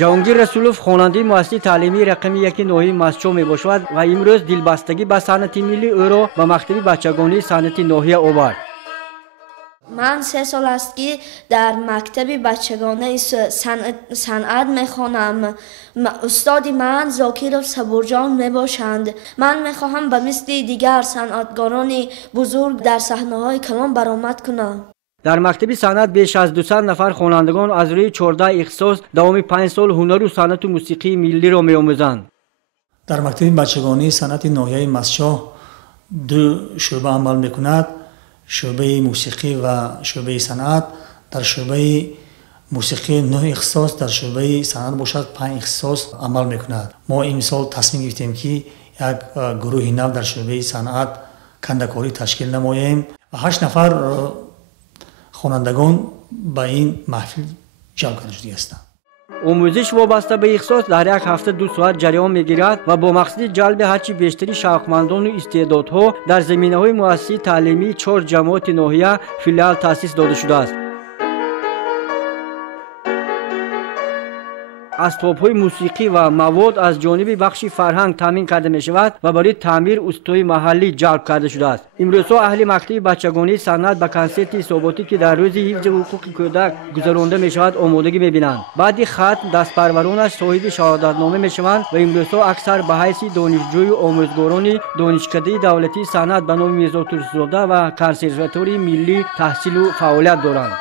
ҷаҳонгир расулов хонандаи муассисаи таълимии рақами 1 ноҳияи Мастчо мебошад ва имрӯз дилбастагӣ ба санъати миллӣ ӯро ба мактаби бачагонии санъати ноҳия овард. من 3 سال است که در مکتب بچگانه صنعت میخوانم. استاد من ذاکر صبورجان میباشند. من میخواهم به مثل دیگر صنعتگران بزرگ در صحنه‌های کلان برآمد کنم. در مکتب صنعت بیش از 200 نفر خوانندگان از روی 14 اختصاص دوام 5 سال هنر و صنعت و موسیقی ملی را می‌آموزند. در مکتب بچگانی صنعت ناحیه مسچو 2 شعبه عمل میکند. شعبه موسیقی و شعبه صنعت. در شعبه موسیقی 9 اختصاص، در شعبه صنعت باشد 5 اختصاص عمل میکند. ما امسال تصمیم گرفتیم که یک گروه نو در شعبه صنعت کندکاری تشکیل نماییم. 8 نفر خوانندگان به این محفل جلب کرده شده هستند. آموزش وابسته به اختصاص در یک هفته 2 ساعت جریان میگیرد و با مقصد جلب هرچی بیشتری شوقمندان و استعدادها در زمینه‌های مؤسسه تعلیمی 4 جماعت ناحیه فیلیال تأسیس داده شده است. اسباب‌های موسیقی و مواد از جانب بخش فرهنگ تامین کرده می‌شود و برای تعمیر استودیوی محلی جلب کرده شده است. امروزها اهل مکتب بچگانی صنعت به کنسرت حساباتی که در روز حفظ حقوق کودک گذرانده می‌شود آمادگی می‌بینند. بعد ختم دستپرورانش صاحب شهادتنامه می‌شوند و امروزها اکثر به حیث دانشجوی و آموزگاران دانشکده دولتی صنعت به نام میرزا توسی‌زاده و کنسرواتوری ملی تحصیل و فعالیت دارند.